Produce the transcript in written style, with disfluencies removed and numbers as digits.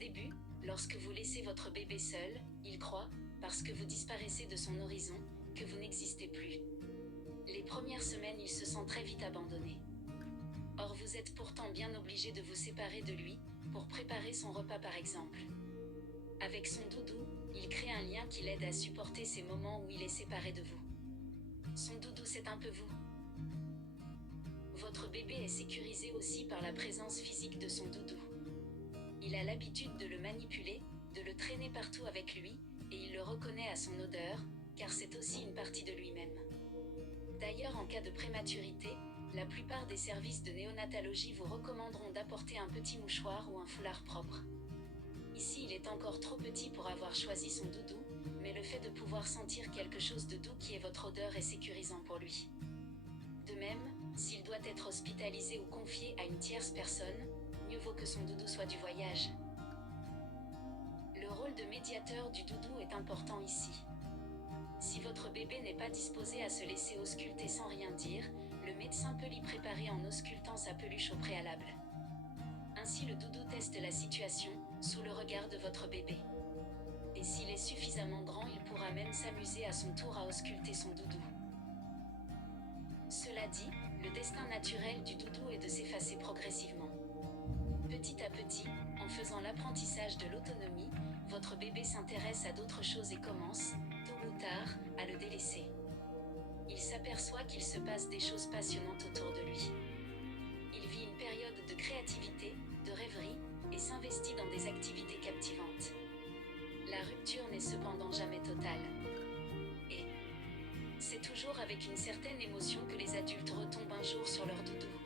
début, lorsque vous laissez votre bébé seul, il croit, parce que vous disparaissez de son horizon, que vous n'existez plus. Les premières semaines, il se sent très vite abandonné. Or vous êtes pourtant bien obligé de vous séparer de lui, pour préparer son repas par exemple. Avec son doudou, il crée un lien qui l'aide à supporter ces moments où il est séparé de vous. Son doudou, c'est un peu vous. Votre bébé est sécurisé aussi par la présence physique de son doudou. Il a l'habitude de le manipuler, de le traîner partout avec lui, et il le reconnaît à son odeur, car c'est aussi une partie de lui-même. D'ailleurs, en cas de prématurité, la plupart des services de néonatologie vous recommanderont d'apporter un petit mouchoir ou un foulard propre. Ici, il est encore trop petit pour avoir choisi son doudou, mais le fait de pouvoir sentir quelque chose de doux qui est votre odeur est sécurisant pour lui. De même, s'il doit être hospitalisé ou confié à une tierce personne, mieux vaut que son doudou soit du voyage. Le rôle de médiateur du doudou est important ici. Si votre bébé n'est pas disposé à se laisser ausculter sans rien dire, le médecin peut l'y préparer en auscultant sa peluche au préalable. Ainsi le doudou teste la situation, sous le regard de votre bébé. Et s'il est suffisamment grand, il pourra même s'amuser à son tour à ausculter son doudou. Cela dit, le destin naturel du doudou est de s'effacer progressivement. Petit à petit, en faisant l'apprentissage de l'autonomie, votre bébé s'intéresse à d'autres choses et commence, tôt ou tard, à le délaisser. Il s'aperçoit qu'il se passe des choses passionnantes autour de lui. Il vit une période de créativité, de rêverie, et s'investit dans des activités captivantes. La rupture n'est cependant jamais totale. Et c'est toujours avec une certaine émotion que les adultes retombent un jour sur leur doudou.